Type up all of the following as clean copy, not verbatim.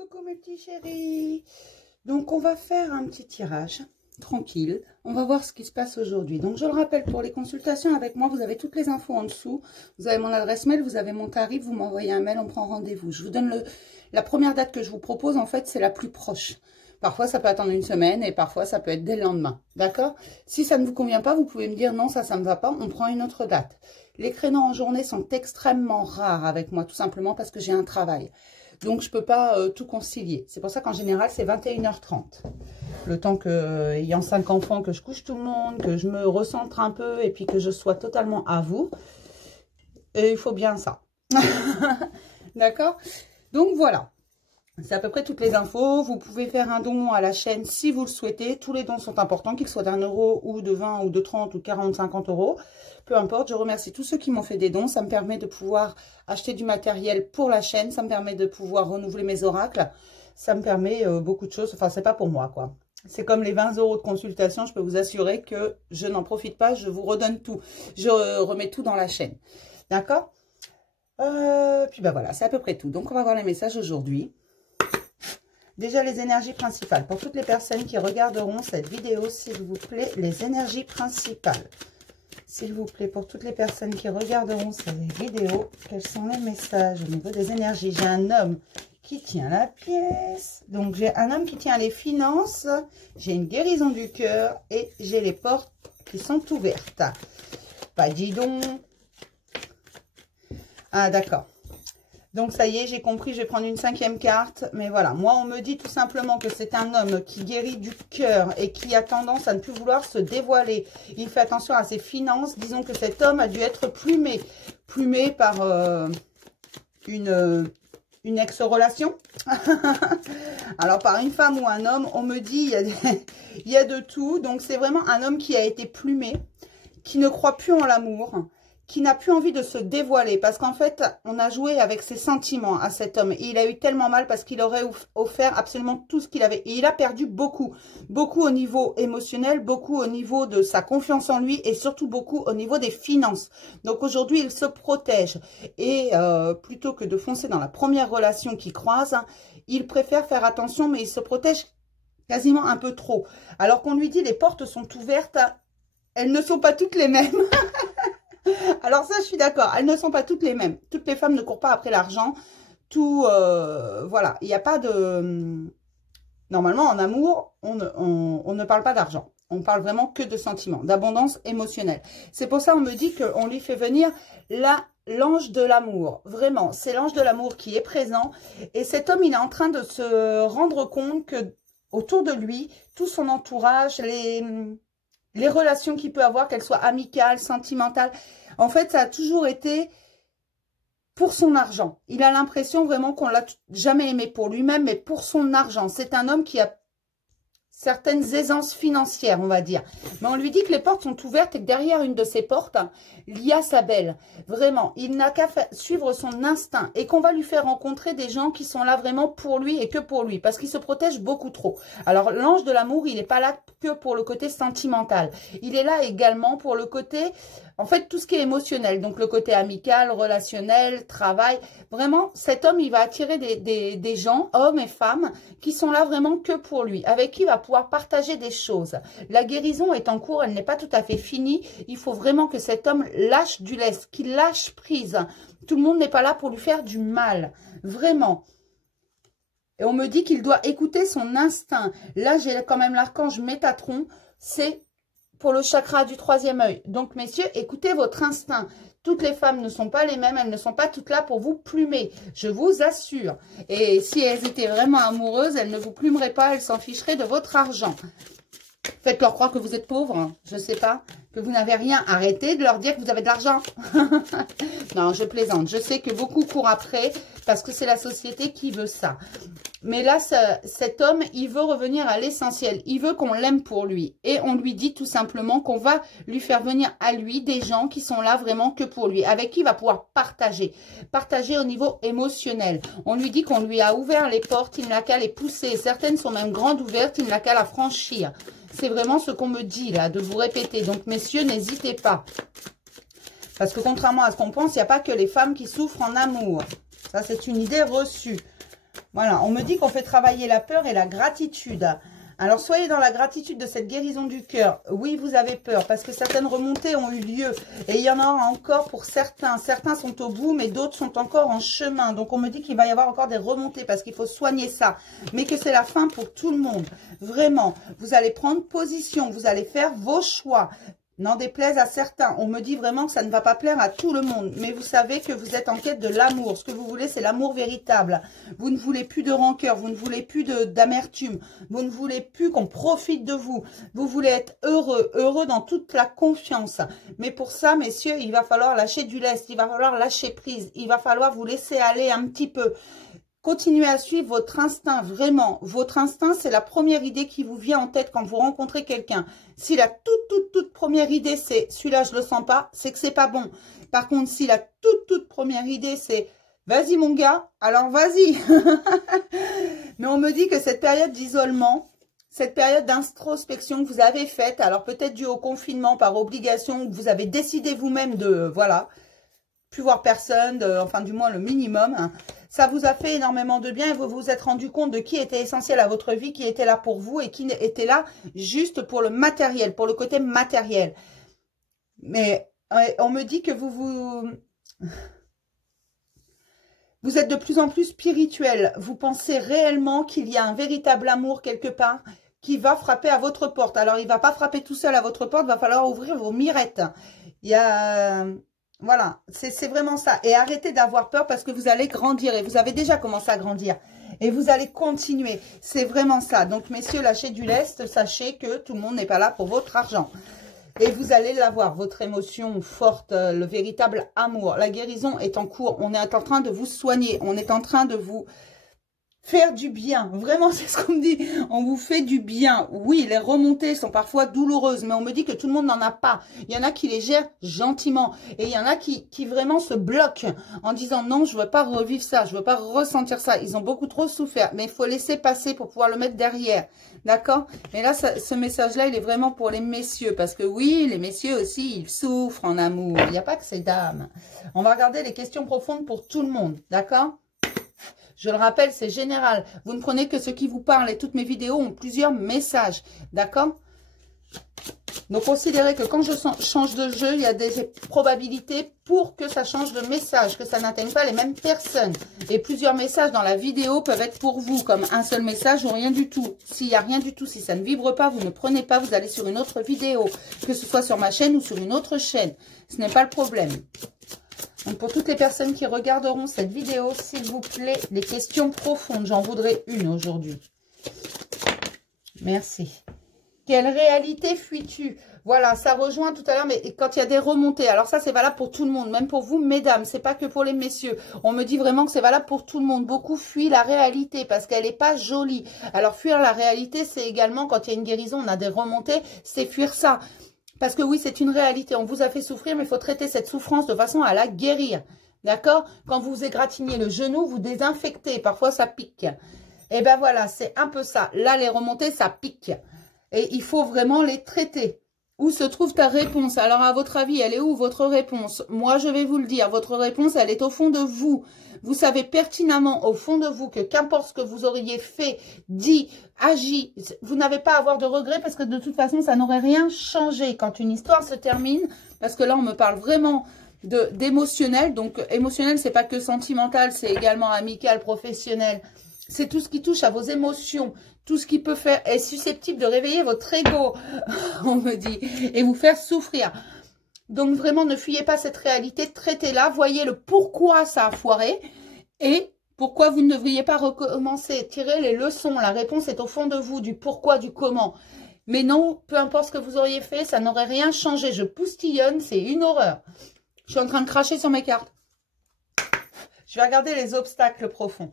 Coucou mes petits chéris. Donc on va faire un petit tirage tranquille. On va voir ce qui se passe aujourd'hui. Donc je le rappelle, pour les consultations avec moi, vous avez toutes les infos en dessous. Vous avez mon adresse mail, vous avez mon tarif, vous m'envoyez un mail, on prend rendez-vous. Je vous donne la première date que je vous propose, en fait, c'est la plus proche. Parfois, ça peut attendre une semaine et parfois, ça peut être dès le lendemain. D'accord? Si ça ne vous convient pas, vous pouvez me dire non, ça ne me va pas, on prend une autre date. Les créneaux en journée sont extrêmement rares avec moi, tout simplement parce que j'ai un travail. Donc, je ne peux pas tout concilier. C'est pour ça qu'en général, c'est 21h30. Le temps que, ayant 5 enfants, que je couche tout le monde, que je me recentre un peu et puis que je sois totalement à vous. Et il faut bien ça. D'accord? Donc, voilà. C'est à peu près toutes les infos. Vous pouvez faire un don à la chaîne si vous le souhaitez. Tous les dons sont importants, qu'ils soient d'1 euro ou de 20 ou de 30 ou 40, 50 euros. Peu importe, je remercie tous ceux qui m'ont fait des dons. Ça me permet de pouvoir acheter du matériel pour la chaîne. Ça me permet de pouvoir renouveler mes oracles. Ça me permet beaucoup de choses. Enfin, c'est pas pour moi, quoi. C'est comme les 20 euros de consultation. Je peux vous assurer que je n'en profite pas. Je vous redonne tout. Je remets tout dans la chaîne. D'accord? Puis ben voilà, c'est à peu près tout. Donc, on va voir les messages aujourd'hui. Déjà, les énergies principales. Pour toutes les personnes qui regarderont cette vidéo, s'il vous plaît, les énergies principales. S'il vous plaît, pour toutes les personnes qui regarderont cette vidéo, quels sont les messages au niveau des énergies? J'ai un homme qui tient la pièce. Donc, j'ai un homme qui tient les finances. J'ai une guérison du cœur et j'ai les portes qui sont ouvertes. Bah, dis donc. Ah, d'accord. Donc, ça y est, j'ai compris, je vais prendre une 5e carte. Mais voilà, moi, on me dit tout simplement que c'est un homme qui guérit du cœur et qui a tendance à ne plus vouloir se dévoiler. Il fait attention à ses finances. Disons que cet homme a dû être plumé. Plumé par une ex-relation. Alors, par une femme ou un homme, on me dit, il y a de tout. Donc, c'est vraiment un homme qui a été plumé, qui ne croit plus en l'amour, qui n'a plus envie de se dévoiler, parce qu'en fait, on a joué avec ses sentiments à cet homme. Et il a eu tellement mal parce qu'il aurait offert absolument tout ce qu'il avait. Et il a perdu beaucoup. Beaucoup au niveau émotionnel, beaucoup au niveau de sa confiance en lui et surtout beaucoup au niveau des finances. Donc aujourd'hui, il se protège. Et plutôt que de foncer dans la première relation qu'il croise, il préfère faire attention, mais il se protège quasiment un peu trop. Alors qu'on lui dit, les portes sont ouvertes, elles ne sont pas toutes les mêmes. Alors ça, je suis d'accord. Elles ne sont pas toutes les mêmes. Toutes les femmes ne courent pas après l'argent. Tout, voilà. Il n'y a pas de... Normalement, en amour, on ne parle pas d'argent. On parle vraiment que de sentiments, d'abondance émotionnelle. C'est pour ça qu'on me dit qu'on lui fait venir l'ange de l'amour. Vraiment, c'est l'ange de l'amour qui est présent. Et cet homme, il est en train de se rendre compte que autour de lui, tout son entourage, les relations qu'il peut avoir, qu'elles soient amicales, sentimentales, en fait, ça a toujours été pour son argent. Il a l'impression vraiment qu'on l'a jamais aimé pour lui-même, mais pour son argent. C'est un homme qui a certaines aisances financières, on va dire. Mais on lui dit que les portes sont ouvertes et que derrière une de ces portes, il y a sa belle. Vraiment, il n'a qu'à suivre son instinct et qu'on va lui faire rencontrer des gens qui sont là vraiment pour lui et que pour lui, parce qu'il se protège beaucoup trop. Alors, l'ange de l'amour, il n'est pas là que pour le côté sentimental. Il est là également pour le côté, en fait, tout ce qui est émotionnel. Donc, le côté amical, relationnel, travail. Vraiment, cet homme, il va attirer des gens, hommes et femmes, qui sont là vraiment que pour lui, avec qui il va pouvoir partager des choses. La guérison est en cours, elle n'est pas tout à fait finie. Il faut vraiment que cet homme lâche du lest, qu'il lâche prise. Tout le monde n'est pas là pour lui faire du mal. Vraiment. Et on me dit qu'il doit écouter son instinct. Là, j'ai quand même l'archange Métatron. C'est pour le chakra du 3e œil. Donc, messieurs, écoutez votre instinct. Toutes les femmes ne sont pas les mêmes. Elles ne sont pas toutes là pour vous plumer. Je vous assure. Et si elles étaient vraiment amoureuses, elles ne vous plumeraient pas. Elles s'en ficheraient de votre argent. Faites-leur croire que vous êtes pauvre. Hein, je ne sais pas. Que vous n'avez rien. Arrêtez de leur dire que vous avez de l'argent. Non, je plaisante. Je sais que beaucoup courent après parce que c'est la société qui veut ça. Mais là, cet homme, il veut revenir à l'essentiel. Il veut qu'on l'aime pour lui. Et on lui dit tout simplement qu'on va lui faire venir à lui des gens qui sont là vraiment que pour lui. Avec qui il va pouvoir partager. Partager au niveau émotionnel. On lui dit qu'on lui a ouvert les portes. Il n'a qu'à les pousser. Certaines sont même grandes ouvertes. Il n'a qu'à la franchir. C'est vraiment ce qu'on me dit là, de vous répéter. Donc, messieurs, n'hésitez pas. Parce que contrairement à ce qu'on pense, il n'y a pas que les femmes qui souffrent en amour. Ça, c'est une idée reçue. Voilà, on me dit qu'on fait travailler la peur et la gratitude. Alors, soyez dans la gratitude de cette guérison du cœur. Oui, vous avez peur parce que certaines remontées ont eu lieu. Et il y en aura encore pour certains. Certains sont au bout, mais d'autres sont encore en chemin. Donc, on me dit qu'il va y avoir encore des remontées parce qu'il faut soigner ça. Mais que c'est la fin pour tout le monde. Vraiment, vous allez prendre position. Vous allez faire vos choix. N'en déplaise à certains. On me dit vraiment que ça ne va pas plaire à tout le monde. Mais vous savez que vous êtes en quête de l'amour. Ce que vous voulez, c'est l'amour véritable. Vous ne voulez plus de rancœur. Vous ne voulez plus d'amertume. Vous ne voulez plus qu'on profite de vous. Vous voulez être heureux. Heureux dans toute la confiance. Mais pour ça, messieurs, il va falloir lâcher du lest. Il va falloir lâcher prise. Il va falloir vous laisser aller un petit peu. Continuez à suivre votre instinct, vraiment. Votre instinct, c'est la première idée qui vous vient en tête quand vous rencontrez quelqu'un. Si la toute première idée, c'est « celui-là, je le sens pas », c'est que c'est pas bon. Par contre, si la toute première idée, c'est « vas-y mon gars, alors vas-y ». Mais on me dit que cette période d'isolement, cette période d'introspection que vous avez faite, alors peut-être dû au confinement par obligation, que vous avez décidé vous-même de, voilà, plus voir personne, enfin du moins le minimum, hein. Ça vous a fait énormément de bien et vous vous êtes rendu compte de qui était essentiel à votre vie, qui était là pour vous et qui était là juste pour le matériel, pour le côté matériel. Mais on me dit que vous êtes de plus en plus spirituel. Vous pensez réellement qu'il y a un véritable amour quelque part qui va frapper à votre porte. Alors, il ne va pas frapper tout seul à votre porte, il va falloir ouvrir vos mirettes. Il y a... Voilà, c'est vraiment ça. Et arrêtez d'avoir peur parce que vous allez grandir. Et vous avez déjà commencé à grandir. Et vous allez continuer. C'est vraiment ça. Donc, messieurs, lâchez du lest. Sachez que tout le monde n'est pas là pour votre argent. Et vous allez l'avoir, votre émotion forte, le véritable amour. La guérison est en cours. On est en train de vous soigner. On est en train de vous faire du bien. Vraiment, c'est ce qu'on me dit. On vous fait du bien. Oui, les remontées sont parfois douloureuses, mais on me dit que tout le monde n'en a pas. Il y en a qui les gèrent gentiment. Et il y en a qui vraiment se bloquent en disant non, je ne veux pas revivre ça. Je ne veux pas ressentir ça. Ils ont beaucoup trop souffert. Mais il faut laisser passer pour pouvoir le mettre derrière. D'accord? Mais là, ce message-là, il est vraiment pour les messieurs. Parce que oui, les messieurs aussi, ils souffrent en amour. Il n'y a pas que ces dames. On va regarder les questions profondes pour tout le monde. D'accord? Je le rappelle, c'est général. Vous ne prenez que ce qui vous parle et toutes mes vidéos ont plusieurs messages. D'accord? Donc, considérez que quand je change de jeu, il y a des probabilités pour que ça change de message, que ça n'atteigne pas les mêmes personnes. Et plusieurs messages dans la vidéo peuvent être pour vous, comme un seul message ou rien du tout. S'il n'y a rien du tout, si ça ne vibre pas, vous ne prenez pas, vous allez sur une autre vidéo, que ce soit sur ma chaîne ou sur une autre chaîne. Ce n'est pas le problème. Donc, pour toutes les personnes qui regarderont cette vidéo, s'il vous plaît, les questions profondes. J'en voudrais une aujourd'hui. Merci. Quelle réalité fuis-tu? Voilà, ça rejoint tout à l'heure, mais quand il y a des remontées, alors ça, c'est valable pour tout le monde, même pour vous, mesdames, c'est pas que pour les messieurs. On me dit vraiment que c'est valable pour tout le monde. Beaucoup fuient la réalité parce qu'elle n'est pas jolie. Alors, fuir la réalité, c'est également, quand il y a une guérison, on a des remontées, c'est fuir ça. Parce que oui, c'est une réalité. On vous a fait souffrir, mais il faut traiter cette souffrance de façon à la guérir. D'accord? Quand vous égratignez le genou, vous désinfectez. Parfois, ça pique. Et ben voilà, c'est un peu ça. Là, les remontées, ça pique. Et il faut vraiment les traiter. Où se trouve ta réponse? Alors, à votre avis, elle est où votre réponse? Moi, je vais vous le dire. Votre réponse, elle est au fond de vous. Vous savez pertinemment au fond de vous que qu'importe ce que vous auriez fait, dit, agi, vous n'avez pas à avoir de regrets parce que de toute façon, ça n'aurait rien changé quand une histoire se termine. Parce que là, on me parle vraiment d'émotionnel. Donc, émotionnel, c'est pas que sentimental, c'est également amical, professionnel. C'est tout ce qui touche à vos émotions. Tout ce qui peut faire est susceptible de réveiller votre ego, on me dit, et vous faire souffrir. Donc, vraiment, ne fuyez pas cette réalité, traitez-la, voyez le pourquoi ça a foiré et pourquoi vous ne devriez pas recommencer. Tirez les leçons, la réponse est au fond de vous, du pourquoi, du comment. Mais non, peu importe ce que vous auriez fait, ça n'aurait rien changé. Je poustillonne, c'est une horreur. Je suis en train de cracher sur mes cartes. Je vais regarder les obstacles profonds.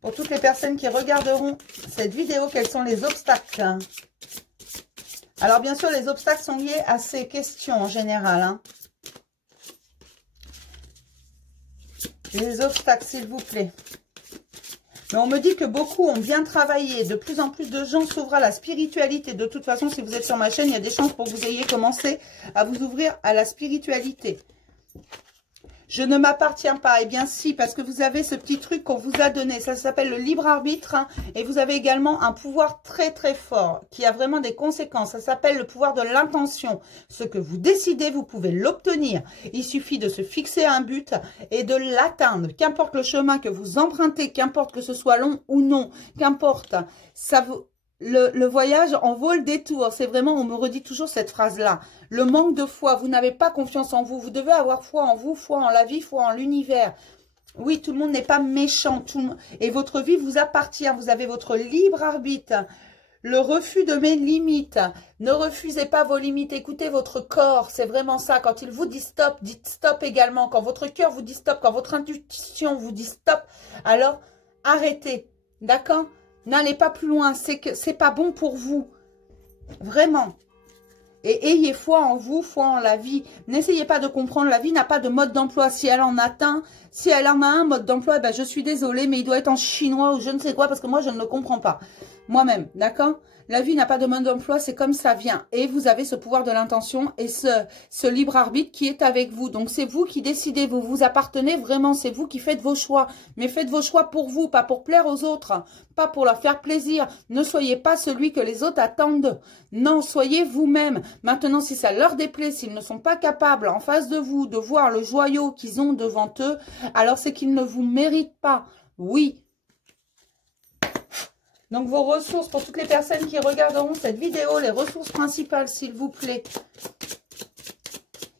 Pour toutes les personnes qui regarderont cette vidéo, quels sont les obstacles? Alors, bien sûr, les obstacles sont liés à ces questions en général. Hein. Les obstacles, s'il vous plaît. Mais on me dit que beaucoup ont bien travaillé. De plus en plus de gens s'ouvrent à la spiritualité. De toute façon, si vous êtes sur ma chaîne, il y a des chances pour que vous ayez commencé à vous ouvrir à la spiritualité. Je ne m'appartiens pas. Eh bien si, parce que vous avez ce petit truc qu'on vous a donné. Ça s'appelle le libre arbitre. Hein, et vous avez également un pouvoir très très fort qui a vraiment des conséquences. Ça s'appelle le pouvoir de l'intention. Ce que vous décidez, vous pouvez l'obtenir. Il suffit de se fixer un but et de l'atteindre. Qu'importe le chemin que vous empruntez, qu'importe que ce soit long ou non, qu'importe, ça vous... Le voyage en vaut le détour. C'est vraiment, on me redit toujours cette phrase-là. Le manque de foi, vous n'avez pas confiance en vous. Vous devez avoir foi en vous, foi en la vie, foi en l'univers. Oui, tout le monde n'est pas méchant. Et votre vie vous appartient. Vous avez votre libre arbitre. Le refus de mes limites. Ne refusez pas vos limites. Écoutez votre corps. C'est vraiment ça. Quand il vous dit stop, dites stop également. Quand votre cœur vous dit stop, quand votre intuition vous dit stop, alors arrêtez. D'accord ? N'allez pas plus loin, c'est que c'est pas bon pour vous. Vraiment. Et ayez foi en vous, foi en la vie. N'essayez pas de comprendre, la vie n'a pas de mode d'emploi. Si elle en atteint, si elle en a un mode d'emploi, eh ben je suis désolée, mais il doit être en chinois ou je ne sais quoi, parce que moi je ne le comprends pas. Moi-même, d'accord ? La vie n'a pas de mode d'emploi, c'est comme ça vient. Et vous avez ce pouvoir de l'intention et ce libre arbitre qui est avec vous. Donc, c'est vous qui décidez, vous vous appartenez vraiment, c'est vous qui faites vos choix. Mais faites vos choix pour vous, pas pour plaire aux autres, pas pour leur faire plaisir. Ne soyez pas celui que les autres attendent. Non, soyez vous-même. Maintenant, si ça leur déplaît, s'ils ne sont pas capables en face de vous de voir le joyau qu'ils ont devant eux, alors c'est qu'ils ne vous méritent pas. Oui. Donc, vos ressources pour toutes les personnes qui regarderont cette vidéo, les ressources principales, s'il vous plaît.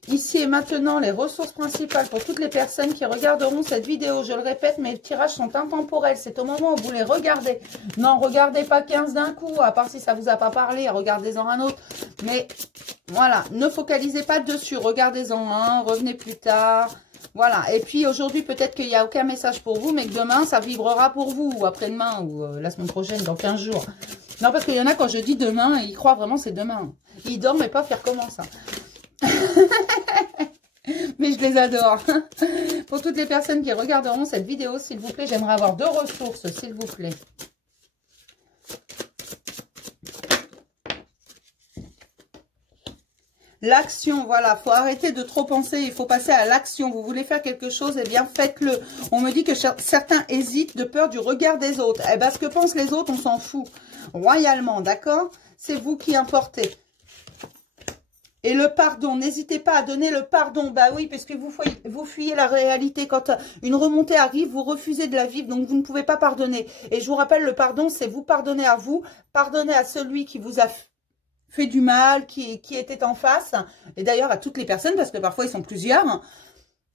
Ici et maintenant, les ressources principales pour toutes les personnes qui regarderont cette vidéo. Je le répète, mes tirages sont intemporels. C'est au moment où vous les regardez. Non, regardez pas 15 d'un coup, à part si ça vous a pas parlé, regardez-en un autre. Mais voilà, ne focalisez pas dessus. Regardez-en un, revenez plus tard. Voilà, et puis aujourd'hui, peut-être qu'il n'y a aucun message pour vous, mais que demain, ça vibrera pour vous, ou après-demain, ou la semaine prochaine, dans 15 jours. Non, parce qu'il y en a, quand je dis demain, ils croient vraiment c'est demain. Ils dorment et pas faire comment ça. Mais je les adore. Pour toutes les personnes qui regarderont cette vidéo, s'il vous plaît, j'aimerais avoir 2 ressources, s'il vous plaît. L'action, voilà, faut arrêter de trop penser, il faut passer à l'action. Vous voulez faire quelque chose, eh bien faites-le. On me dit que certains hésitent de peur du regard des autres. Eh bien, ce que pensent les autres, on s'en fout. Royalement, d'accord? C'est vous qui importez. Et le pardon, n'hésitez pas à donner le pardon. Bah oui, parce que vous fuyez la réalité. Quand une remontée arrive, vous refusez de la vivre, donc vous ne pouvez pas pardonner. Et je vous rappelle, le pardon, c'est vous pardonner à vous, pardonner à celui qui vous a fait du mal, qui était en face, et d'ailleurs à toutes les personnes, parce que parfois ils sont plusieurs,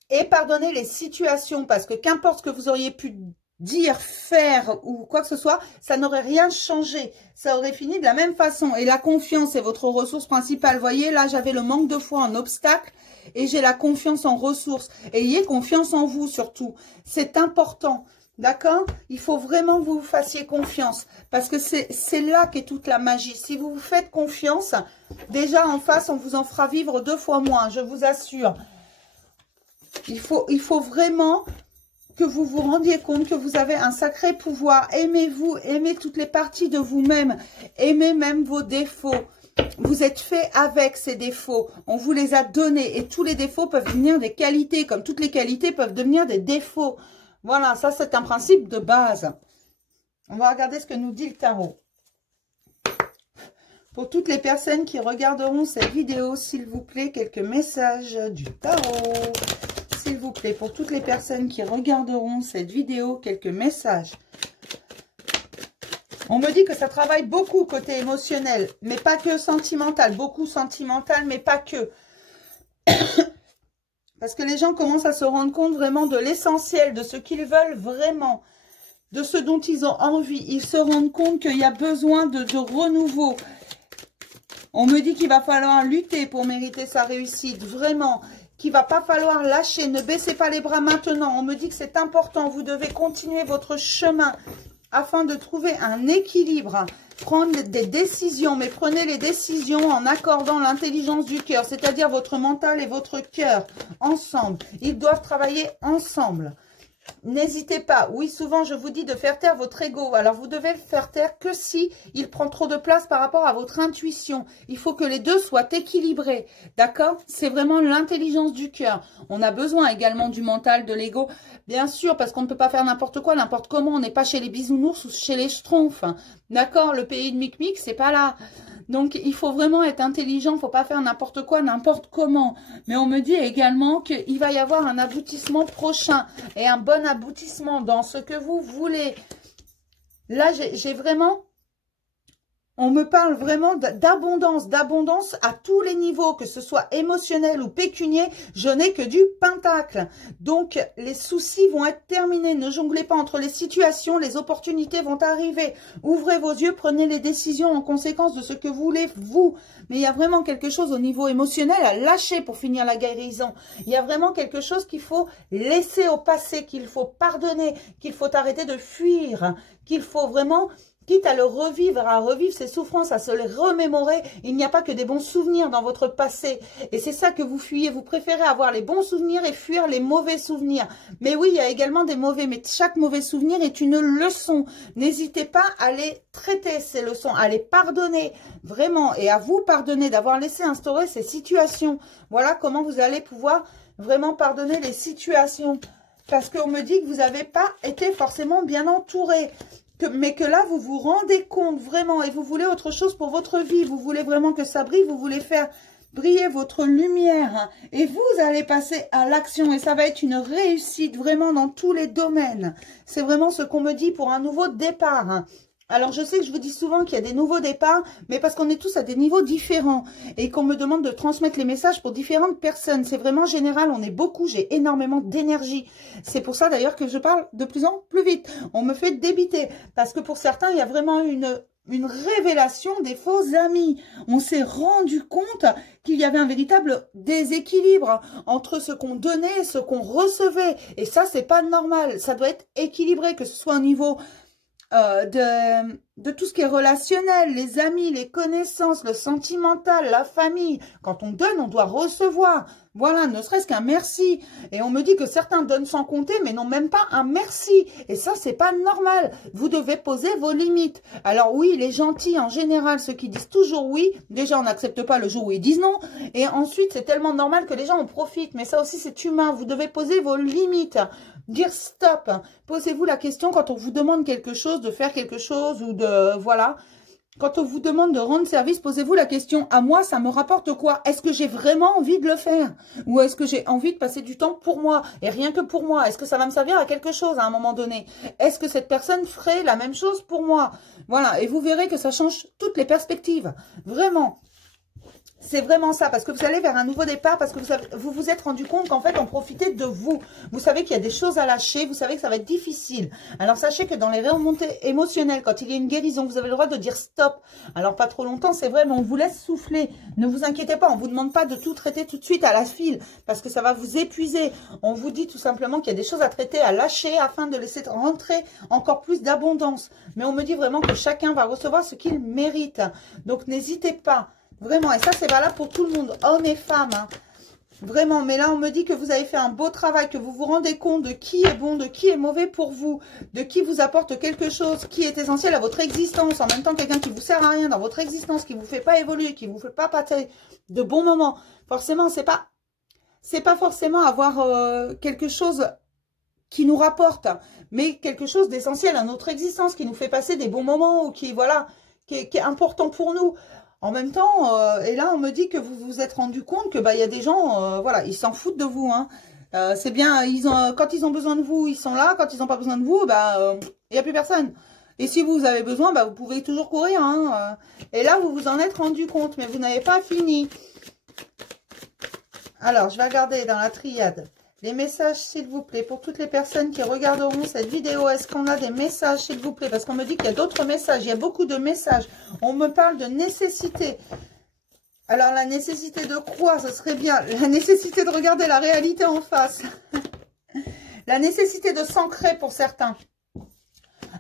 et pardonner les situations, parce que qu'importe ce que vous auriez pu dire, faire, ou quoi que ce soit, ça n'aurait rien changé, ça aurait fini de la même façon, et la confiance est votre ressource principale. Vous voyez, là j'avais le manque de foi en obstacle, et j'ai la confiance en ressources. Ayez confiance en vous surtout, c'est important. D'accord? Il faut vraiment que vous vous fassiez confiance. Parce que c'est là qu'est toute la magie. Si vous vous faites confiance, déjà en face, on vous en fera vivre 2 fois moins. Je vous assure. Il faut vraiment que vous vous rendiez compte que vous avez un sacré pouvoir. Aimez-vous, aimez toutes les parties de vous-même. Aimez même vos défauts. Vous êtes fait avec ces défauts. On vous les a donnés. Et tous les défauts peuvent devenir des qualités. Comme toutes les qualités peuvent devenir des défauts. Voilà, ça c'est un principe de base. On va regarder ce que nous dit le tarot. Pour toutes les personnes qui regarderont cette vidéo, s'il vous plaît, quelques messages du tarot. S'il vous plaît, pour toutes les personnes qui regarderont cette vidéo, quelques messages. On me dit que ça travaille beaucoup côté émotionnel, mais pas que sentimental. Beaucoup sentimental, mais pas que. Parce que les gens commencent à se rendre compte vraiment de l'essentiel, de ce qu'ils veulent vraiment, de ce dont ils ont envie. Ils se rendent compte qu'il y a besoin de renouveau. On me dit qu'il va falloir lutter pour mériter sa réussite, vraiment. Qu'il va pas falloir lâcher, ne baissez pas les bras maintenant. On me dit que c'est important, vous devez continuer votre chemin afin de trouver un équilibre. Prendre des décisions, mais prenez les décisions en accordant l'intelligence du cœur, c'est-à-dire votre mental et votre cœur, ensemble. Ils doivent travailler ensemble. N'hésitez pas. Oui, souvent, je vous dis de faire taire votre ego. Alors, vous devez le faire taire que si il prend trop de place par rapport à votre intuition. Il faut que les deux soient équilibrés. D'accord? C'est vraiment l'intelligence du cœur. On a besoin également du mental, de l'ego. Bien sûr, parce qu'on ne peut pas faire n'importe quoi, n'importe comment. On n'est pas chez les bisounours ou chez les schtroumpfs. D'accord? Le pays de Micmic, c'est pas là. Donc, il faut vraiment être intelligent, il ne faut pas faire n'importe quoi, n'importe comment. Mais on me dit également qu'il va y avoir un aboutissement prochain et un bon aboutissement dans ce que vous voulez. Là, j'ai vraiment... On me parle vraiment d'abondance à tous les niveaux, que ce soit émotionnel ou pécunier, je n'ai que du pentacle. Donc, les soucis vont être terminés. Ne jonglez pas entre les situations, les opportunités vont arriver. Ouvrez vos yeux, prenez les décisions en conséquence de ce que vous voulez, vous. Mais il y a vraiment quelque chose au niveau émotionnel à lâcher pour finir la guérison. Il y a vraiment quelque chose qu'il faut laisser au passé, qu'il faut pardonner, qu'il faut arrêter de fuir, qu'il faut vraiment... Quitte à le revivre, à revivre ses souffrances, à se les remémorer, il n'y a pas que des bons souvenirs dans votre passé. Et c'est ça que vous fuyez. Vous préférez avoir les bons souvenirs et fuir les mauvais souvenirs. Mais oui, il y a également des mauvais. Mais chaque mauvais souvenir est une leçon. N'hésitez pas à les traiter, ces leçons, à les pardonner. Vraiment. Et à vous pardonner d'avoir laissé instaurer ces situations. Voilà comment vous allez pouvoir vraiment pardonner les situations. Parce qu'on me dit que vous n'avez pas été forcément bien entouré. Mais que là, vous vous rendez compte vraiment et vous voulez autre chose pour votre vie. Vous voulez vraiment que ça brille, vous voulez faire briller votre lumière. Et vous allez passer à l'action et ça va être une réussite vraiment dans tous les domaines. C'est vraiment ce qu'on me dit pour un nouveau départ. Alors, je sais que je vous dis souvent qu'il y a des nouveaux départs, mais parce qu'on est tous à des niveaux différents et qu'on me demande de transmettre les messages pour différentes personnes. C'est vraiment général, on est beaucoup, j'ai énormément d'énergie. C'est pour ça d'ailleurs que je parle de plus en plus vite. On me fait débiter parce que pour certains, il y a vraiment une révélation des faux amis. On s'est rendu compte qu'il y avait un véritable déséquilibre entre ce qu'on donnait et ce qu'on recevait. Et ça, c'est pas normal. Ça doit être équilibré, que ce soit au niveau... de tout ce qui est relationnel, les amis, les connaissances, le sentimental, la famille. Quand on donne, on doit recevoir. Voilà, ne serait-ce qu'un merci. Et on me dit que certains donnent sans compter, mais n'ont même pas un merci. Et ça, c'est pas normal. Vous devez poser vos limites. Alors oui, les gentils, en général, ceux qui disent toujours oui, déjà, on n'accepte pas le jour où ils disent non. Et ensuite, c'est tellement normal que les gens en profitent. Mais ça aussi, c'est humain. Vous devez poser vos limites. Dire stop. Posez-vous la question quand on vous demande quelque chose, de faire quelque chose ou de... Voilà. Quand on vous demande de rendre service, posez-vous la question, à moi, ça me rapporte quoi? Est-ce que j'ai vraiment envie de le faire? Ou est-ce que j'ai envie de passer du temps pour moi? Et rien que pour moi. Est-ce que ça va me servir à quelque chose à un moment donné? Est-ce que cette personne ferait la même chose pour moi? Voilà. Et vous verrez que ça change toutes les perspectives. Vraiment. C'est vraiment ça, parce que vous allez vers un nouveau départ, parce que vous vous êtes rendu compte qu'en fait, on profitait de vous. Vous savez qu'il y a des choses à lâcher, vous savez que ça va être difficile. Alors, sachez que dans les remontées émotionnelles, quand il y a une guérison, vous avez le droit de dire stop. Alors, pas trop longtemps, c'est vrai, mais on vous laisse souffler. Ne vous inquiétez pas, on ne vous demande pas de tout traiter tout de suite à la file, parce que ça va vous épuiser. On vous dit tout simplement qu'il y a des choses à traiter, à lâcher, afin de laisser rentrer encore plus d'abondance. Mais on me dit vraiment que chacun va recevoir ce qu'il mérite. Donc, n'hésitez pas. Vraiment, et ça c'est valable pour tout le monde, hommes et femmes. Hein. Vraiment, mais là on me dit que vous avez fait un beau travail, que vous vous rendez compte de qui est bon, de qui est mauvais pour vous, de qui vous apporte quelque chose, qui est essentiel à votre existence. En même temps, quelqu'un qui vous sert à rien dans votre existence, qui vous fait pas évoluer, qui vous fait pas passer de bons moments. Forcément, c'est pas forcément avoir quelque chose qui nous rapporte, mais quelque chose d'essentiel à notre existence, qui nous fait passer des bons moments ou qui, voilà, qui est important pour nous. En même temps, et là, on me dit que vous vous êtes rendu compte que y a des gens, voilà, ils s'en foutent de vous. Hein. C'est bien, quand ils ont besoin de vous, ils sont là. Quand ils n'ont pas besoin de vous, il n'y a plus personne. Et si vous avez besoin, vous pouvez toujours courir. Hein. Et là, vous vous en êtes rendu compte, mais vous n'avez pas fini. Alors, je vais regarder dans la triade. Les messages, s'il vous plaît, pour toutes les personnes qui regarderont cette vidéo, est-ce qu'on a des messages, s'il vous plaît? Parce qu'on me dit qu'il y a d'autres messages, il y a beaucoup de messages. On me parle de nécessité. Alors, la nécessité de quoi? Ce serait bien. La nécessité de regarder la réalité en face. La nécessité de s'ancrer pour certains.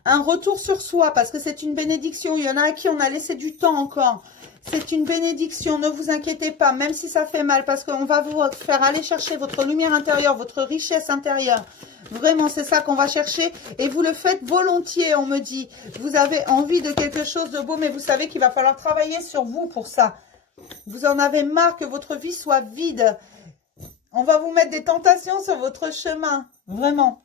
un retour sur soi, parce que c'est une bénédiction. Il y en a à qui on a laissé du temps encore. C'est une bénédiction, ne vous inquiétez pas, même si ça fait mal, parce qu'on va vous faire aller chercher votre lumière intérieure, votre richesse intérieure. Vraiment, c'est ça qu'on va chercher. Et vous le faites volontiers, on me dit. Vous avez envie de quelque chose de beau, mais vous savez qu'il va falloir travailler sur vous pour ça. Vous en avez marre que votre vie soit vide. On va vous mettre des tentations sur votre chemin, vraiment.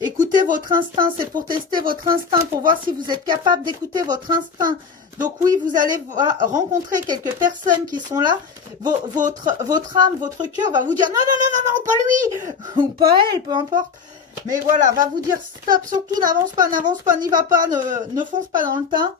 Écoutez votre instinct, c'est pour tester votre instinct, pour voir si vous êtes capable d'écouter votre instinct. Donc oui, vous allez rencontrer quelques personnes qui sont là. Votre âme, votre cœur va vous dire non, non, non, non, non, pas lui, ou pas elle, peu importe. Mais voilà, va vous dire stop, surtout n'avance pas, n'y va pas, ne fonce pas dans le tas.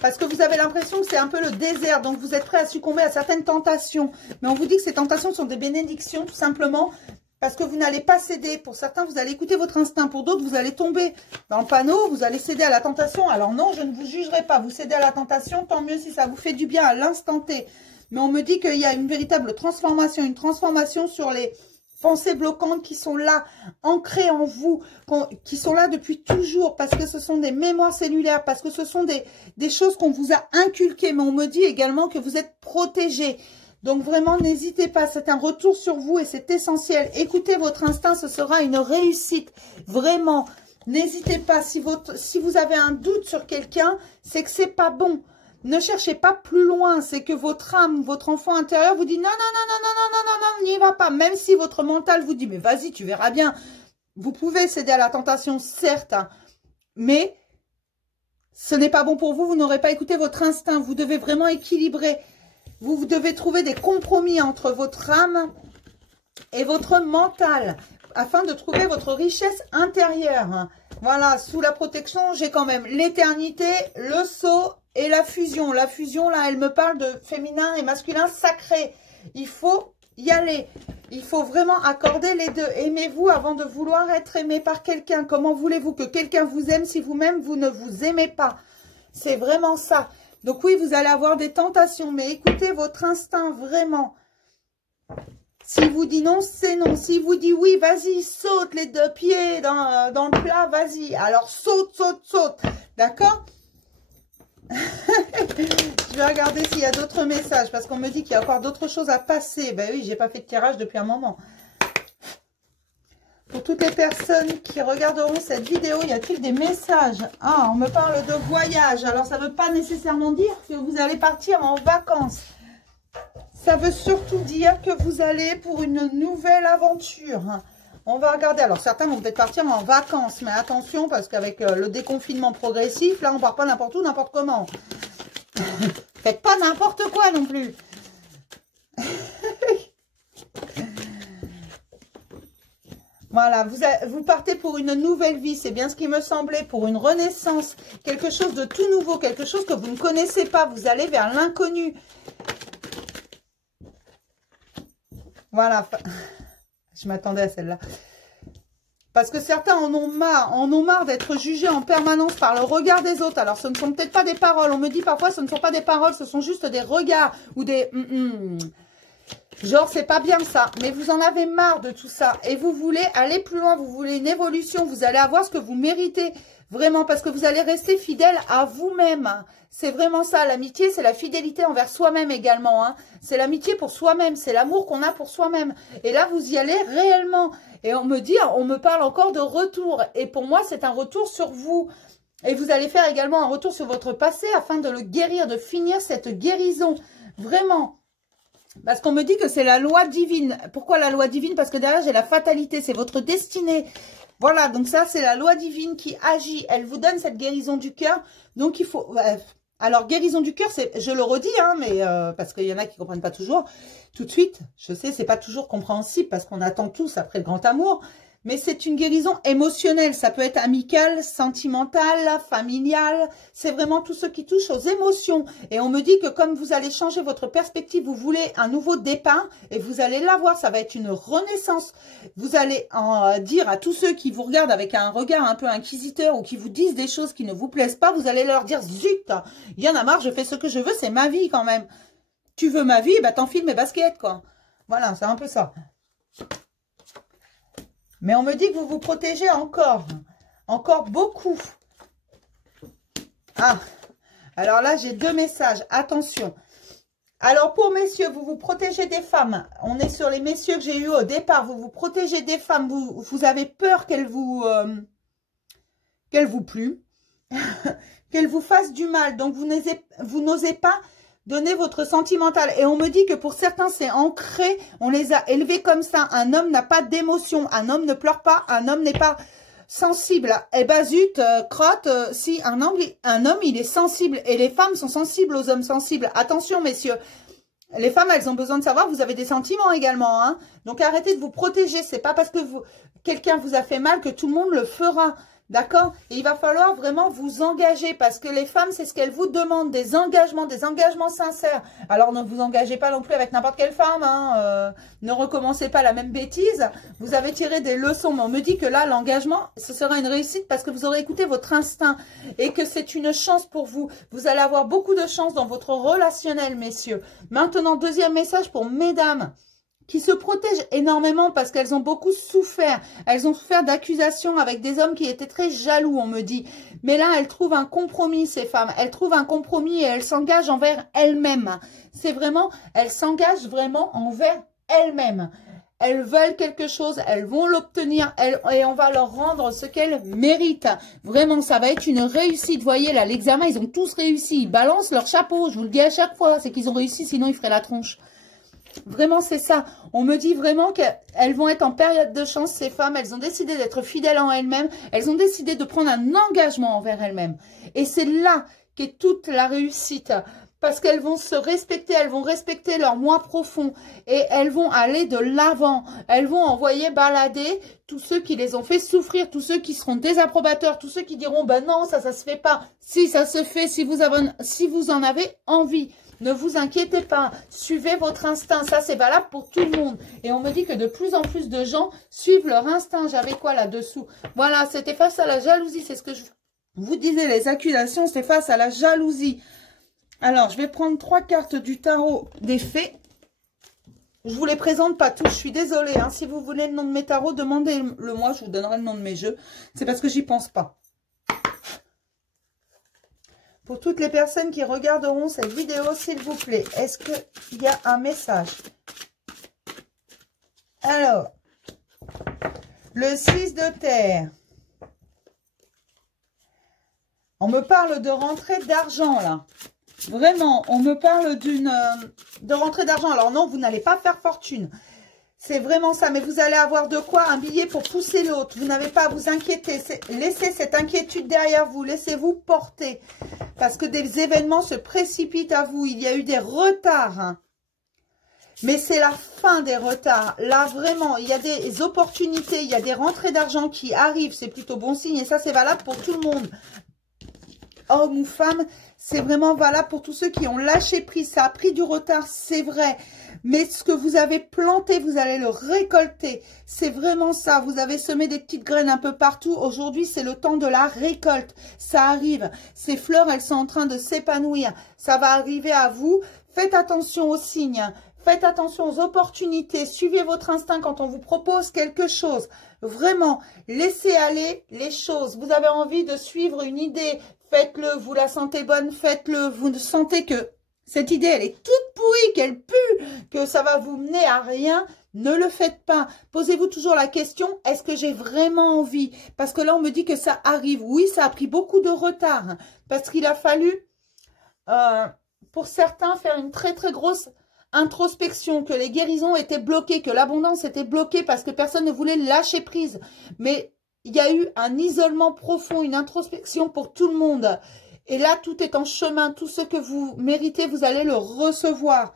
Parce que vous avez l'impression que c'est un peu le désert, donc vous êtes prêt à succomber à certaines tentations. Mais on vous dit que ces tentations sont des bénédictions, tout simplement. Parce que vous n'allez pas céder. Pour certains, vous allez écouter votre instinct. Pour d'autres, vous allez tomber dans le panneau. Vous allez céder à la tentation. Alors non, je ne vous jugerai pas. Vous cédez à la tentation, tant mieux si ça vous fait du bien à l'instant T. Mais on me dit qu'il y a une véritable transformation. Une transformation sur les pensées bloquantes qui sont là, ancrées en vous, qui sont là depuis toujours. Parce que ce sont des mémoires cellulaires. Parce que ce sont des choses qu'on vous a inculquées. Mais on me dit également que vous êtes protégés. Donc vraiment, n'hésitez pas, c'est un retour sur vous et c'est essentiel. Écoutez votre instinct, ce sera une réussite. Vraiment, n'hésitez pas. Si vous avez un doute sur quelqu'un, c'est que c'est pas bon. Ne cherchez pas plus loin. C'est que votre âme, votre enfant intérieur vous dit non, non, non, non, non, non, non, non, non, n'y va pas. Même si votre mental vous dit mais vas-y, tu verras bien. Vous pouvez céder à la tentation, certes, hein, mais ce n'est pas bon pour vous. Vous n'aurez pas écouté votre instinct. Vous devez vraiment équilibrer. Vous devez trouver des compromis entre votre âme et votre mental afin de trouver votre richesse intérieure. Voilà, sous la protection, j'ai quand même l'éternité, le sceau et la fusion. La fusion, là, elle me parle de féminin et masculin sacré. Il faut y aller. Il faut vraiment accorder les deux. Aimez-vous avant de vouloir être aimé par quelqu'un. Comment voulez-vous que quelqu'un vous aime si vous-même, vous ne vous aimez pas? C'est vraiment ça. Donc oui, vous allez avoir des tentations, mais écoutez votre instinct, vraiment. S'il vous dit non, c'est non. S'il vous dit oui, vas-y, saute les deux pieds dans le plat, vas-y. Alors saute, saute, saute. D'accord? Je vais regarder s'il y a d'autres messages, parce qu'on me dit qu'il y a encore d'autres choses à passer. Ben oui, j'ai pas fait de tirage depuis un moment. Pour toutes les personnes qui regarderont cette vidéo, y a-t-il des messages? Ah, on me parle de voyage. Alors, ça ne veut pas nécessairement dire que vous allez partir en vacances. Ça veut surtout dire que vous allez pour une nouvelle aventure. On va regarder. Alors, certains vont peut-être partir en vacances. Mais attention, parce qu'avec le déconfinement progressif, là, on ne part pas n'importe où, n'importe comment. Faites pas n'importe quoi non plus. Voilà, vous partez pour une nouvelle vie, c'est bien ce qui me semblait, pour une renaissance, quelque chose de tout nouveau, quelque chose que vous ne connaissez pas, vous allez vers l'inconnu. Voilà, je m'attendais à celle-là. Parce que certains en ont marre d'être jugés en permanence par le regard des autres. Alors, ce ne sont peut-être pas des paroles, on me dit parfois ce ne sont pas des paroles, ce sont juste des regards ou des... Genre, c'est pas bien ça, mais vous en avez marre de tout ça. Et vous voulez aller plus loin, vous voulez une évolution, vous allez avoir ce que vous méritez. Vraiment, parce que vous allez rester fidèle à vous-même. C'est vraiment ça, l'amitié, c'est la fidélité envers soi-même également. Hein. C'est l'amitié pour soi-même, c'est l'amour qu'on a pour soi-même. Et là, vous y allez réellement. Et on me parle encore de retour. Et pour moi, c'est un retour sur vous. Et vous allez faire également un retour sur votre passé afin de le guérir, de finir cette guérison. Vraiment. Parce qu'on me dit que c'est la loi divine. Pourquoi la loi divine? Parce que derrière, j'ai la fatalité. C'est votre destinée. Voilà, donc ça, c'est la loi divine qui agit. Elle vous donne cette guérison du cœur. Donc, il faut... Alors, guérison du cœur, c'est, je le redis, hein, mais parce qu'il y en a qui ne comprennent pas toujours tout de suite. Je sais, c'est pas toujours compréhensible parce qu'on attend tous après le grand amour. Mais c'est une guérison émotionnelle. Ça peut être amical, sentimental, familial. C'est vraiment tout ce qui touche aux émotions. Et on me dit que comme vous allez changer votre perspective, vous voulez un nouveau départ et vous allez l'avoir. Ça va être une renaissance. Vous allez en dire à tous ceux qui vous regardent avec un regard un peu inquisiteur ou qui vous disent des choses qui ne vous plaisent pas. Vous allez leur dire, zut, il y en a marre, je fais ce que je veux, c'est ma vie quand même. Tu veux ma vie, bah t'enfiles mes baskets, quoi. Voilà, c'est un peu ça. Mais on me dit que vous vous protégez encore. Encore beaucoup. Ah, alors là, j'ai 2 messages. Attention. Alors, pour messieurs, vous vous protégez des femmes. On est sur les messieurs que j'ai eu au départ. Vous vous protégez des femmes. Vous avez peur qu'elles vous plument. Qu'elles vous fassent du mal. Donc, vous n'osez pas donner votre sentimental. Et on me dit que pour certains, c'est ancré. On les a élevés comme ça. Un homme n'a pas d'émotion. Un homme ne pleure pas. Un homme n'est pas sensible. Eh ben zut, crotte, si un homme, il est sensible. Et les femmes sont sensibles aux hommes sensibles. Attention, messieurs. Les femmes, elles ont besoin de savoir, vous avez des sentiments également. Hein. Donc, arrêtez de vous protéger. C'est pas parce que quelqu'un vous a fait mal que tout le monde le fera. D'accord? Et il va falloir vraiment vous engager parce que les femmes, c'est ce qu'elles vous demandent, des engagements sincères. Alors, ne vous engagez pas non plus avec n'importe quelle femme. Hein, ne recommencez pas la même bêtise. Vous avez tiré des leçons. Mais on me dit que là, l'engagement, ce sera une réussite parce que vous aurez écouté votre instinct et que c'est une chance pour vous. Vous allez avoir beaucoup de chance dans votre relationnel, messieurs. Maintenant, deuxième message pour mesdames qui se protègent énormément parce qu'elles ont beaucoup souffert. Elles ont souffert d'accusations avec des hommes qui étaient très jaloux, on me dit. Mais là, elles trouvent un compromis, ces femmes. Elles trouvent un compromis et elles s'engagent envers elles-mêmes. C'est vraiment, elles s'engagent vraiment envers elles-mêmes. Elles veulent quelque chose, elles vont l'obtenir et on va leur rendre ce qu'elles méritent. Vraiment, ça va être une réussite. Vous voyez, là, l'examen, ils ont tous réussi. Ils balancent leur chapeau, je vous le dis à chaque fois. C'est qu'ils ont réussi, sinon ils feraient la tronche. Vraiment, c'est ça. On me dit vraiment qu'elles vont être en période de chance, ces femmes. Elles ont décidé d'être fidèles en elles-mêmes. Elles ont décidé de prendre un engagement envers elles-mêmes. Et c'est là qu'est toute la réussite. Parce qu'elles vont se respecter, elles vont respecter leur moi profond. Et elles vont aller de l'avant. Elles vont envoyer balader tous ceux qui les ont fait souffrir, tous ceux qui seront désapprobateurs, tous ceux qui diront, ben non, ça se fait pas. Si, ça se fait, si vous en avez envie. Ne vous inquiétez pas, suivez votre instinct, ça c'est valable pour tout le monde. Et on me dit que de plus en plus de gens suivent leur instinct. J'avais quoi là-dessous? Voilà, c'était face à la jalousie, c'est ce que je vous disais, les accusations, c'était face à la jalousie. Alors, je vais prendre 3 cartes du tarot des fées. Je vous les présente pas tous, je suis désolée. Hein. Si vous voulez le nom de mes tarots, demandez-le moi, je vous donnerai le nom de mes jeux. C'est parce que j'y pense pas. Pour toutes les personnes qui regarderont cette vidéo, s'il vous plaît, est-ce qu'il y a un message? Alors, le 6 de terre. On me parle de rentrée d'argent, là. Vraiment, on me parle de rentrée d'argent. Alors non, vous n'allez pas faire fortune. C'est vraiment ça, mais vous allez avoir de quoi, un billet pour pousser l'autre. Vous n'avez pas à vous inquiéter. Laissez cette inquiétude derrière vous. Laissez-vous porter. Parce que des événements se précipitent à vous. Il y a eu des retards. Hein. Mais c'est la fin des retards. Là, vraiment, il y a des opportunités. Il y a des rentrées d'argent qui arrivent. C'est plutôt bon signe. Et ça, c'est valable pour tout le monde. Homme ou femme, c'est vraiment valable pour tous ceux qui ont lâché prise. Ça a pris du retard, c'est vrai. Mais ce que vous avez planté, vous allez le récolter. C'est vraiment ça. Vous avez semé des petites graines un peu partout. Aujourd'hui, c'est le temps de la récolte. Ça arrive. Ces fleurs, elles sont en train de s'épanouir. Ça va arriver à vous. Faites attention aux signes. Faites attention aux opportunités. Suivez votre instinct quand on vous propose quelque chose. Vraiment, laissez aller les choses. Vous avez envie de suivre une idée. Faites-le, vous la sentez bonne, faites-le. Vous sentez que cette idée, elle est toute pourrie, qu'elle pue, que ça va vous mener à rien. Ne le faites pas. Posez-vous toujours la question, est-ce que j'ai vraiment envie? Parce que là, on me dit que ça arrive. Oui, ça a pris beaucoup de retard. Hein, parce qu'il a fallu, pour certains, faire une très très grosse introspection, que les guérisons étaient bloquées, que l'abondance était bloquée parce que personne ne voulait lâcher prise. Mais il y a eu un isolement profond, une introspection pour tout le monde. Et là, tout est en chemin. Tout ce que vous méritez, vous allez le recevoir.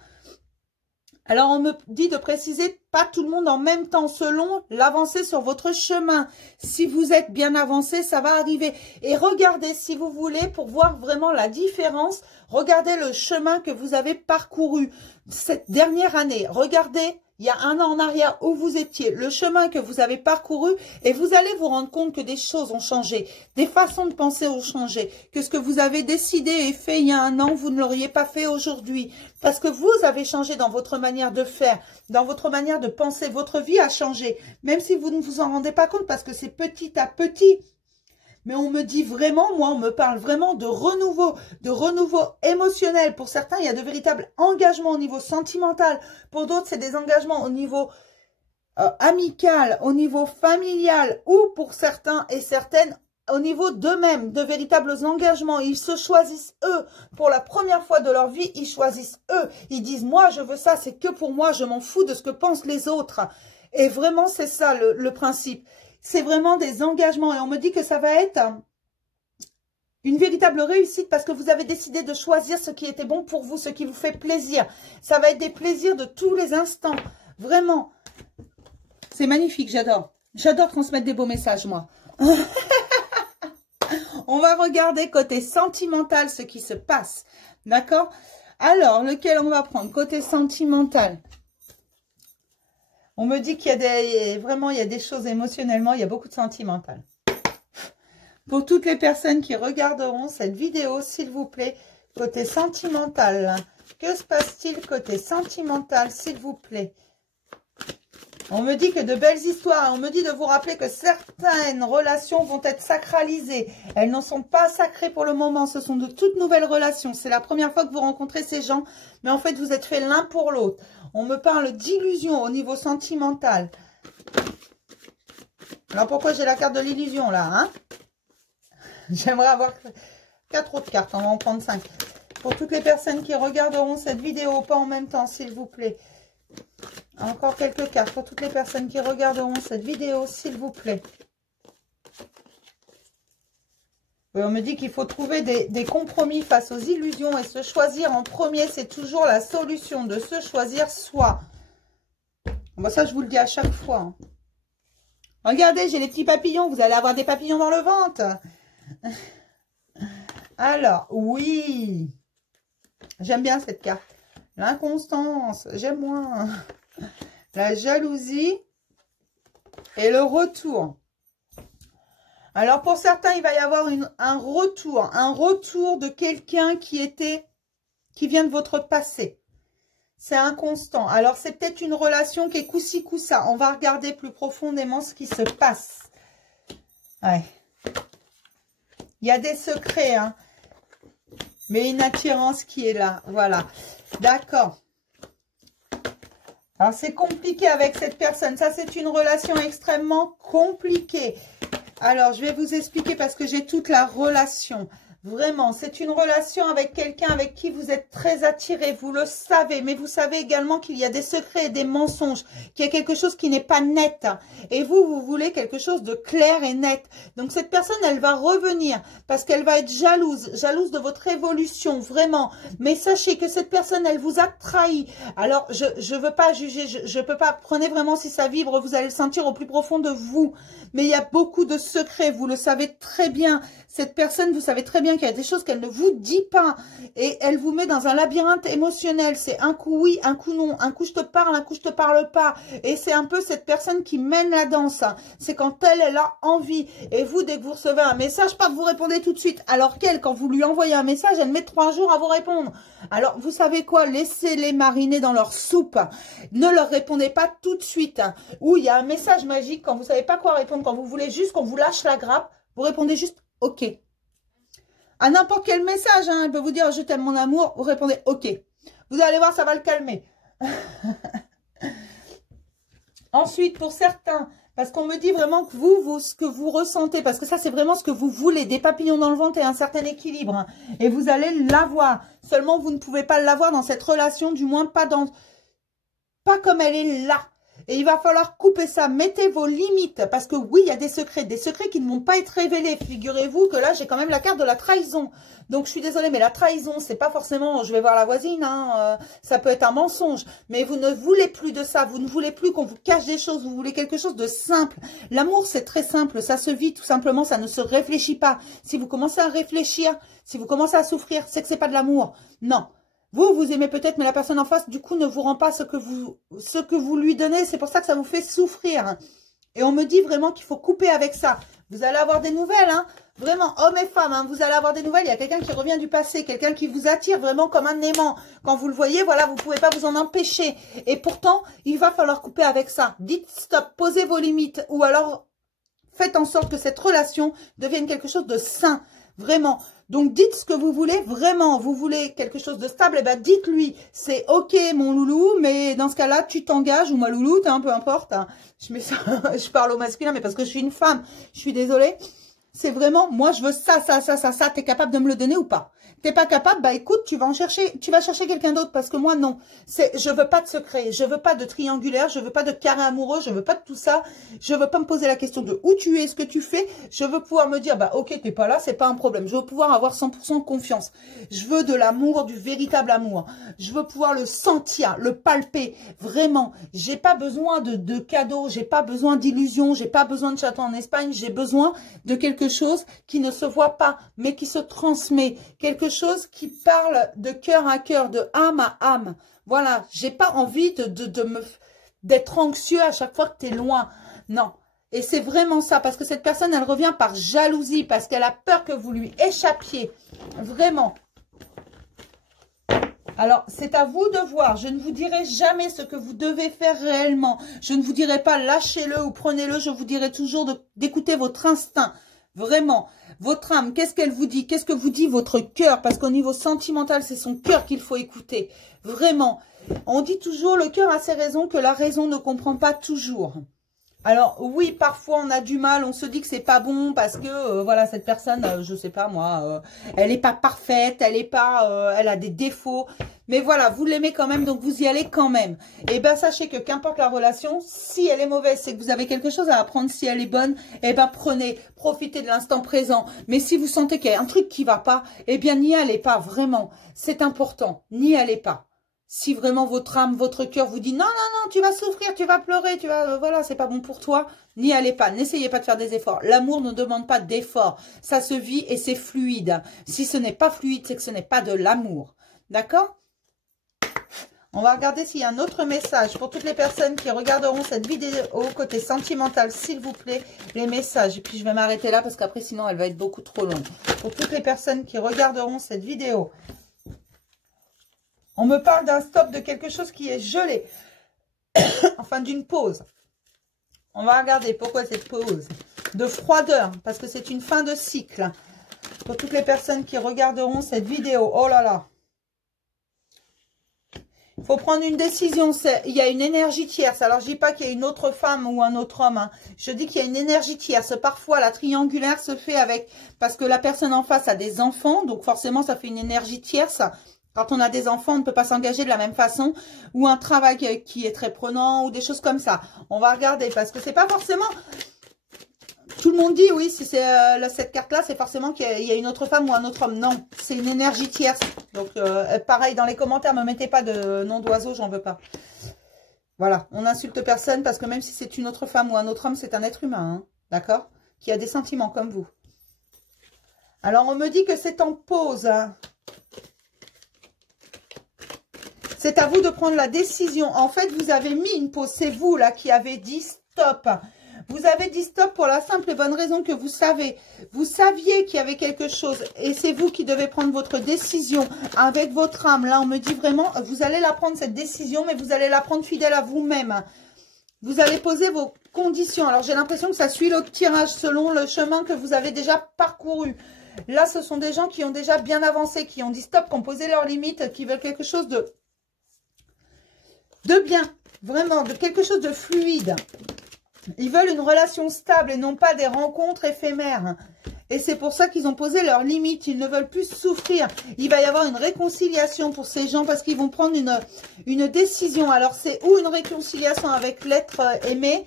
Alors, on me dit de préciser, pas tout le monde en même temps, selon l'avancée sur votre chemin. Si vous êtes bien avancé, ça va arriver. Et regardez, si vous voulez, pour voir vraiment la différence, regardez le chemin que vous avez parcouru cette dernière année. Regardez, il y a un an en arrière où vous étiez, le chemin que vous avez parcouru, et vous allez vous rendre compte que des choses ont changé, des façons de penser ont changé, que ce que vous avez décidé et fait il y a un an, vous ne l'auriez pas fait aujourd'hui, parce que vous avez changé dans votre manière de faire, dans votre manière de penser, votre vie a changé, même si vous ne vous en rendez pas compte, parce que c'est petit à petit. Mais on me dit vraiment, moi, on me parle vraiment de renouveau émotionnel. Pour certains, il y a de véritables engagements au niveau sentimental. Pour d'autres, c'est des engagements au niveau amical, au niveau familial, ou pour certains et certaines, au niveau d'eux-mêmes, de véritables engagements. Ils se choisissent eux. Pour la première fois de leur vie, ils choisissent eux. Ils disent, moi, je veux ça, c'est que pour moi, je m'en fous de ce que pensent les autres. Et vraiment, c'est ça le principe. C'est vraiment des engagements. Et on me dit que ça va être une véritable réussite parce que vous avez décidé de choisir ce qui était bon pour vous, ce qui vous fait plaisir. Ça va être des plaisirs de tous les instants. Vraiment. C'est magnifique, j'adore. J'adore transmettre des beaux messages, moi. On va regarder côté sentimental ce qui se passe. D'accord? Alors, lequel on va prendre? Côté sentimental. On me dit qu'il y a vraiment, il y a des choses émotionnellement, il y a beaucoup de sentimental. Pour toutes les personnes qui regarderont cette vidéo, s'il vous plaît, côté sentimental. Que se passe-t-il côté sentimental, s'il vous plaît? On me dit que de belles histoires, on me dit de vous rappeler que certaines relations vont être sacralisées. Elles n'en sont pas sacrées pour le moment, ce sont de toutes nouvelles relations. C'est la première fois que vous rencontrez ces gens, mais en fait vous êtes faits l'un pour l'autre. On me parle d'illusion au niveau sentimental. Alors pourquoi j'ai la carte de l'illusion là, hein? J'aimerais avoir 4 autres cartes, on va en prendre 5. Pour toutes les personnes qui regarderont cette vidéo, pas en même temps, s'il vous plaît. Encore quelques cartes pour toutes les personnes qui regarderont cette vidéo, s'il vous plaît. Oui, on me dit qu'il faut trouver des compromis face aux illusions et se choisir en premier, c'est toujours la solution de se choisir soi. Bon, ça, je vous le dis à chaque fois. Hein. Regardez, j'ai les petits papillons, vous allez avoir des papillons dans le ventre. Alors, oui, j'aime bien cette carte. L'inconstance, j'aime moins. La jalousie et le retour. Alors, pour certains, il va y avoir un retour de quelqu'un qui vient de votre passé. C'est inconstant. Alors, c'est peut-être une relation qui est coup-ci, coup-ça. On va regarder plus profondément ce qui se passe. Ouais. Il y a des secrets, hein. Mais une attirance qui est là. Voilà. D'accord. Alors, c'est compliqué avec cette personne. Ça, c'est une relation extrêmement compliquée. Alors, je vais vous expliquer parce que j'ai toute la relation. Vraiment, c'est une relation avec quelqu'un avec qui vous êtes très attiré. Vous le savez, mais vous savez également qu'il y a des secrets et des mensonges. Qu'il y a quelque chose qui n'est pas net. Et vous voulez quelque chose de clair et net. Donc, cette personne, elle va revenir parce qu'elle va être jalouse. Jalouse de votre évolution, vraiment. Mais sachez que cette personne, elle vous a trahi. Alors, je veux pas juger. Je peux pas. Prenez vraiment si ça vibre. Vous allez le sentir au plus profond de vous. Mais il y a beaucoup de secrets. Vous le savez très bien. Cette personne, vous savez très bien qu'il y a des choses qu'elle ne vous dit pas. Et elle vous met dans un labyrinthe émotionnel. C'est un coup oui, un coup non. Un coup je te parle, un coup je te parle pas. Et c'est un peu cette personne qui mène la danse. C'est quand elle a envie. Et vous, dès que vous recevez un message, pas que vous répondez tout de suite. Alors qu'elle, quand vous lui envoyez un message, elle met 3 jours à vous répondre. Alors, vous savez quoi? Laissez-les mariner dans leur soupe. Ne leur répondez pas tout de suite. Ou il y a un message magique quand vous savez pas quoi répondre, quand vous voulez juste qu'on vous lâche la grappe, vous répondez juste « OK ». À n'importe quel message, hein, elle peut vous dire « Je t'aime mon amour », vous répondez « OK ». Vous allez voir, ça va le calmer. Ensuite, pour certains, parce qu'on me dit vraiment que vous, ce que vous ressentez, parce que ça, c'est vraiment ce que vous voulez, des papillons dans le ventre et un certain équilibre. Hein, et vous allez l'avoir. Seulement, vous ne pouvez pas l'avoir dans cette relation, du moins pas comme elle est là. Et il va falloir couper ça. Mettez vos limites. Parce que oui, il y a des secrets qui ne vont pas être révélés. Figurez-vous que là, j'ai quand même la carte de la trahison. Donc, je suis désolée, mais la trahison, c'est pas forcément, je vais voir la voisine, hein, ça peut être un mensonge. Mais vous ne voulez plus de ça. Vous ne voulez plus qu'on vous cache des choses. Vous voulez quelque chose de simple. L'amour, c'est très simple. Ça se vit tout simplement. Ça ne se réfléchit pas. Si vous commencez à réfléchir, si vous commencez à souffrir, c'est que c'est pas de l'amour. Non. Vous aimez peut-être, mais la personne en face, du coup, ne vous rend pas ce que vous lui donnez. C'est pour ça que ça vous fait souffrir. Et on me dit vraiment qu'il faut couper avec ça. Vous allez avoir des nouvelles, hein. Vraiment, hommes et femmes, hein, vous allez avoir des nouvelles. Il y a quelqu'un qui revient du passé, quelqu'un qui vous attire vraiment comme un aimant. Quand vous le voyez, voilà, vous ne pouvez pas vous en empêcher. Et pourtant, il va falloir couper avec ça. Dites stop, posez vos limites. Ou alors, Faites en sorte que cette relation devienne quelque chose de sain, vraiment. Donc, dites ce que vous voulez, vraiment. Vous voulez quelque chose de stable, et ben dites-lui, c'est ok mon loulou, mais dans ce cas-là, tu t'engages, ou ma louloute, hein, peu importe. Hein. Je mets ça, je parle au masculin, mais parce que je suis une femme, je suis désolée. C'est vraiment, moi, je veux ça, t'es capable de me le donner ou pas? T'es pas capable, bah écoute, tu vas chercher quelqu'un d'autre, parce que moi, non. Je veux pas de secret, je veux pas de triangulaire, je veux pas de carré amoureux, je veux pas de tout ça. Je veux pas me poser la question de où tu es, ce que tu fais. Je veux pouvoir me dire, bah ok, t'es pas là, c'est pas un problème. Je veux pouvoir avoir 100% confiance. Je veux de l'amour, du véritable amour. Je veux pouvoir le sentir, le palper, vraiment. J'ai pas besoin de cadeaux, j'ai pas besoin d'illusions, j'ai pas besoin de château en Espagne, j'ai besoin de quelque chose qui ne se voit pas, mais qui se transmet. Quelque chose qui parle de cœur à cœur, de âme à âme. Voilà, j'ai pas envie d'être anxieux à chaque fois que tu es loin. Non. Et c'est vraiment ça, parce que cette personne, elle revient par jalousie, parce qu'elle a peur que vous lui échappiez. Vraiment. Alors, c'est à vous de voir. Je ne vous dirai jamais ce que vous devez faire réellement. Je ne vous dirai pas lâchez-le ou prenez-le. Je vous dirai toujours d'écouter votre instinct. Vraiment. Votre âme, qu'est-ce qu'elle vous dit? Qu'est-ce que vous dit votre cœur? Parce qu'au niveau sentimental, c'est son cœur qu'il faut écouter. Vraiment. On dit toujours, le cœur a ses raisons que la raison ne comprend pas toujours. Alors, oui, parfois, on a du mal. On se dit que c'est pas bon parce que, voilà, cette personne, je sais pas, moi, elle est pas parfaite, elle a des défauts. Mais voilà, vous l'aimez quand même, donc vous y allez quand même. Et ben, sachez que qu'importe la relation, si elle est mauvaise, c'est que vous avez quelque chose à apprendre. Si elle est bonne, eh ben, profitez de l'instant présent. Mais si vous sentez qu'il y a un truc qui va pas, eh bien, n'y allez pas, vraiment. C'est important, n'y allez pas. Si vraiment votre âme, votre cœur vous dit non, non, non, tu vas souffrir, tu vas pleurer, voilà, c'est pas bon pour toi, n'y allez pas, n'essayez pas de faire des efforts. L'amour ne demande pas d'efforts, ça se vit et c'est fluide. Si ce n'est pas fluide, c'est que ce n'est pas de l'amour. D'accord? On va regarder s'il y a un autre message pour toutes les personnes qui regarderont cette vidéo côté sentimental, s'il vous plaît, les messages. Et puis je vais m'arrêter là parce qu'après sinon elle va être beaucoup trop longue. Pour toutes les personnes qui regarderont cette vidéo. On me parle d'un stop, de quelque chose qui est gelé. Enfin, d'une pause. On va regarder pourquoi cette pause. De froideur, parce que c'est une fin de cycle. Pour toutes les personnes qui regarderont cette vidéo. Oh là là. Il faut prendre une décision. Il y a une énergie tierce. Alors, je dis pas qu'il y a une autre femme ou un autre homme. Hein. Je dis qu'il y a une énergie tierce. Parfois, la triangulaire se fait avec... Parce que la personne en face a des enfants. Donc, forcément, ça fait une énergie tierce. Quand on a des enfants, on ne peut pas s'engager de la même façon. Ou un travail qui est très prenant ou des choses comme ça. On va regarder parce que c'est pas forcément... Tout le monde dit, oui, si c'est cette carte-là, c'est forcément qu'il y a une autre femme ou un autre homme. Non, c'est une énergie tierce. Donc, pareil, dans les commentaires, ne me mettez pas de nom d'oiseau, j'en veux pas. Voilà, on n'insulte personne parce que même si c'est une autre femme ou un autre homme, c'est un être humain, hein, d'accord? Qui a des sentiments comme vous. Alors, on me dit que c'est en pause, hein. C'est à vous de prendre la décision. En fait, vous avez mis une pause. C'est vous, là, qui avez dit stop. Vous avez dit stop pour la simple et bonne raison que vous saviez qu'il y avait quelque chose. Et c'est vous qui devez prendre votre décision avec votre âme. Là, on me dit vraiment, vous allez la prendre, cette décision, mais vous allez la prendre fidèle à vous-même. Vous allez poser vos conditions. Alors, j'ai l'impression que ça suit le tirage selon le chemin que vous avez déjà parcouru. Là, ce sont des gens qui ont déjà bien avancé, qui ont dit stop, qui ont posé leurs limites, qui veulent quelque chose de bien, vraiment, de quelque chose de fluide. Ils veulent une relation stable et non pas des rencontres éphémères. Et c'est pour ça qu'ils ont posé leurs limites. Ils ne veulent plus souffrir. Il va y avoir une réconciliation pour ces gens parce qu'ils vont prendre une décision. Alors, c'est ou une réconciliation avec l'être aimé,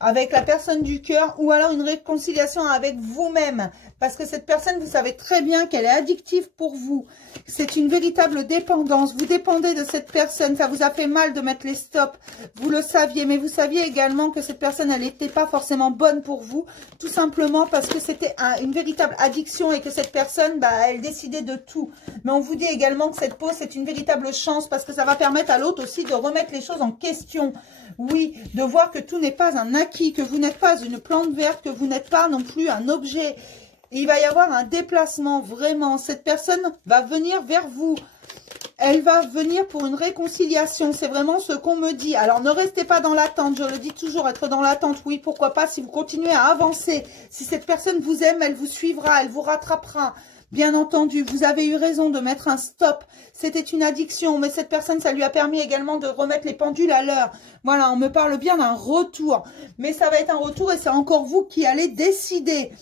avec la personne du cœur, ou alors une réconciliation avec vous-même. Parce que cette personne, vous savez très bien qu'elle est addictive pour vous. C'est une véritable dépendance. Vous dépendez de cette personne. Ça vous a fait mal de mettre les stops. Vous le saviez. Mais vous saviez également que cette personne, elle n'était pas forcément bonne pour vous. Tout simplement parce que c'était une véritable addiction et que cette personne, bah, elle décidait de tout. Mais on vous dit également que cette pause, c'est une véritable chance parce que ça va permettre à l'autre aussi de remettre les choses en question. Oui, de voir que tout n'est pas un acquis, que vous n'êtes pas une plante verte, que vous n'êtes pas non plus un objet. Il va y avoir un déplacement, vraiment. Cette personne va venir vers vous. elle va venir pour une réconciliation. C'est vraiment ce qu'on me dit. Alors, ne restez pas dans l'attente. Je le dis toujours, être dans l'attente. Oui, pourquoi pas, si vous continuez à avancer. Si cette personne vous aime, elle vous suivra, elle vous rattrapera. Bien entendu, vous avez eu raison de mettre un stop. C'était une addiction, mais cette personne, ça lui a permis également de remettre les pendules à l'heure. Voilà, on me parle bien d'un retour. Mais ça va être un retour et c'est encore vous qui allez décider.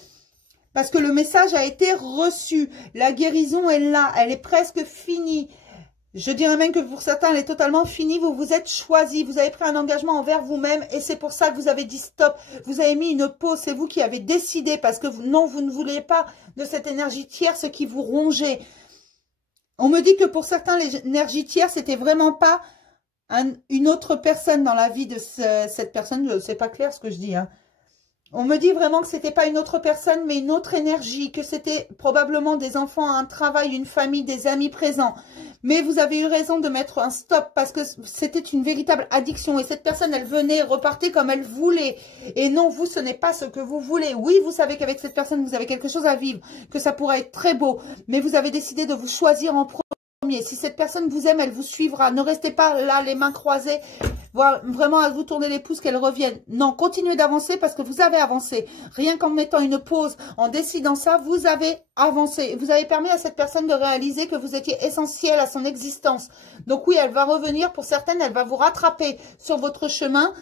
Parce que le message a été reçu. La guérison est là, elle est presque finie. Je dirais même que pour certains, elle est totalement finie. Vous vous êtes choisi. Vous avez pris un engagement envers vous-même. Et c'est pour ça que vous avez dit stop. Vous avez mis une pause. C'est vous qui avez décidé. Parce que non, vous ne voulez pas de cette énergie tierce qui vous rongeait. On me dit que pour certains, l'énergie tierce, c'était vraiment pas une autre personne dans la vie de cette personne. C'est pas clair ce que je dis, hein. On me dit vraiment que c'était pas une autre personne, mais une autre énergie, que c'était probablement des enfants, un travail, une famille, des amis présents. Mais vous avez eu raison de mettre un stop parce que c'était une véritable addiction. Et cette personne, elle venait, repartait comme elle voulait. Et non, vous, ce n'est pas ce que vous voulez. Oui, vous savez qu'avec cette personne, vous avez quelque chose à vivre, que ça pourrait être très beau. Mais vous avez décidé de vous choisir en premier. Si cette personne vous aime, elle vous suivra. Ne restez pas là, les mains croisées, vraiment à vous tourner les pouces qu'elle revienne. Non, continuez d'avancer parce que vous avez avancé. Rien qu'en mettant une pause, en décidant ça, vous avez avancé. Vous avez permis à cette personne de réaliser que vous étiez essentiel à son existence. Donc oui, elle va revenir. Pour certaines, elle va vous rattraper sur votre chemin.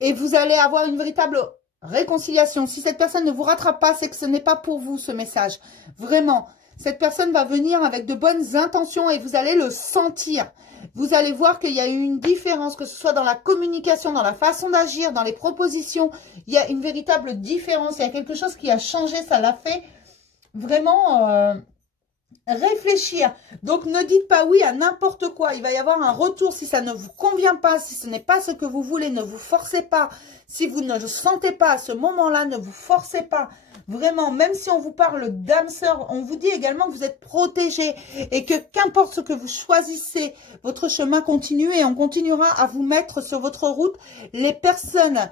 Et vous allez avoir une véritable réconciliation. Si cette personne ne vous rattrape pas, c'est que ce n'est pas pour vous ce message. Vraiment. Cette personne va venir avec de bonnes intentions et vous allez le sentir. Vous allez voir qu'il y a eu une différence, que ce soit dans la communication, dans la façon d'agir, dans les propositions. Il y a une véritable différence. Il y a quelque chose qui a changé. Ça l'a fait vraiment réfléchir. Donc, ne dites pas oui à n'importe quoi. Il va y avoir un retour si ça ne vous convient pas, si ce n'est pas ce que vous voulez. Ne vous forcez pas. Si vous ne le sentez pas à ce moment-là, ne vous forcez pas. Vraiment, même si on vous parle d'âme sœur, on vous dit également que vous êtes protégé et que qu'importe ce que vous choisissez, votre chemin continue et on continuera à vous mettre sur votre route les personnes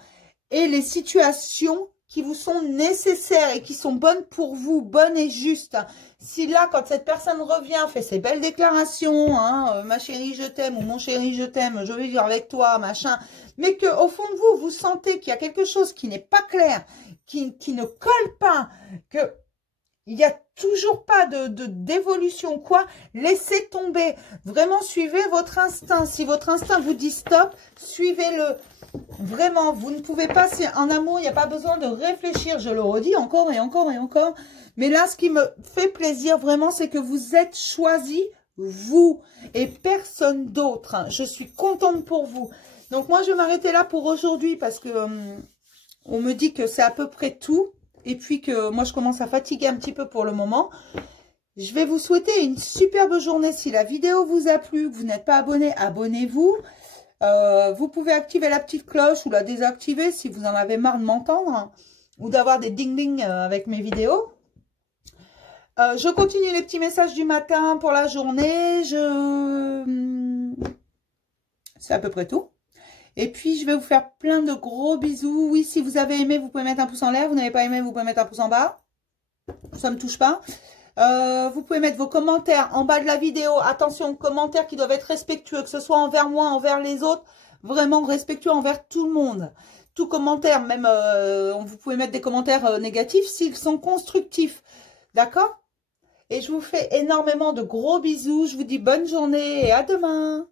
et les situations qui vous sont nécessaires et qui sont bonnes pour vous, bonnes et justes. Si là, quand cette personne revient, fait ses belles déclarations, hein, ma chérie, je t'aime, ou mon chéri, je t'aime, je vais vivre avec toi, machin, mais qu'au fond de vous, vous sentez qu'il y a quelque chose qui n'est pas clair, qui ne colle pas, que il n'y a toujours pas d'évolution, quoi, laissez tomber. Vraiment, suivez votre instinct. Si votre instinct vous dit stop, suivez-le. Vraiment, vous ne pouvez pas, en amour, il n'y a pas besoin de réfléchir. Je le redis encore et encore et encore. Mais là, ce qui me fait plaisir vraiment, c'est que vous êtes choisi, vous, et personne d'autre. Je suis contente pour vous. Donc, moi, je vais m'arrêter là pour aujourd'hui parce que on me dit que c'est à peu près tout. Et puis que moi, je commence à fatiguer un petit peu pour le moment. Je vais vous souhaiter une superbe journée. Si la vidéo vous a plu, que vous n'êtes pas abonné, abonnez-vous. Vous pouvez activer la petite cloche ou la désactiver si vous en avez marre de m'entendre. Ou d'avoir des ding-ding avec mes vidéos. Je continue les petits messages du matin pour la journée. C'est à peu près tout. Et puis, je vais vous faire plein de gros bisous. Oui, si vous avez aimé, vous pouvez mettre un pouce en l'air. Vous n'avez pas aimé, vous pouvez mettre un pouce en bas. Ça ne me touche pas. Vous pouvez mettre vos commentaires en bas de la vidéo. Attention, commentaires qui doivent être respectueux, que ce soit envers moi, envers les autres. Vraiment respectueux envers tout le monde. Tout commentaire, même vous pouvez mettre des commentaires négatifs s'ils sont constructifs. D'accord? Et je vous fais énormément de gros bisous. Je vous dis bonne journée et à demain.